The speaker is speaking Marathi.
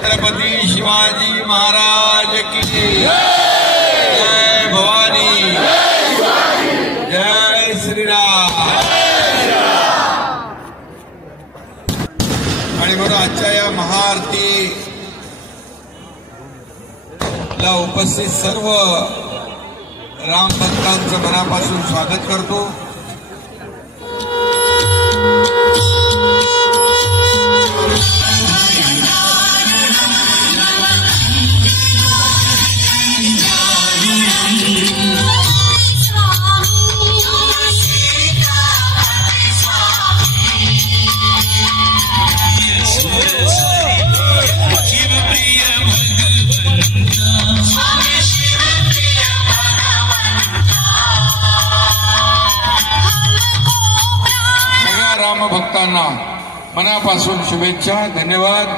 छत्रपती शिवाजी महाराज की जय भवानी, जय श्रीराम। आणि म्हणून आजच्या या महाआरतीला उपस्थित सर्व राम भक्तांचं मनापासून स्वागत करतो। राम भक्तांना मनापासून शुभेच्छा, धन्यवाद।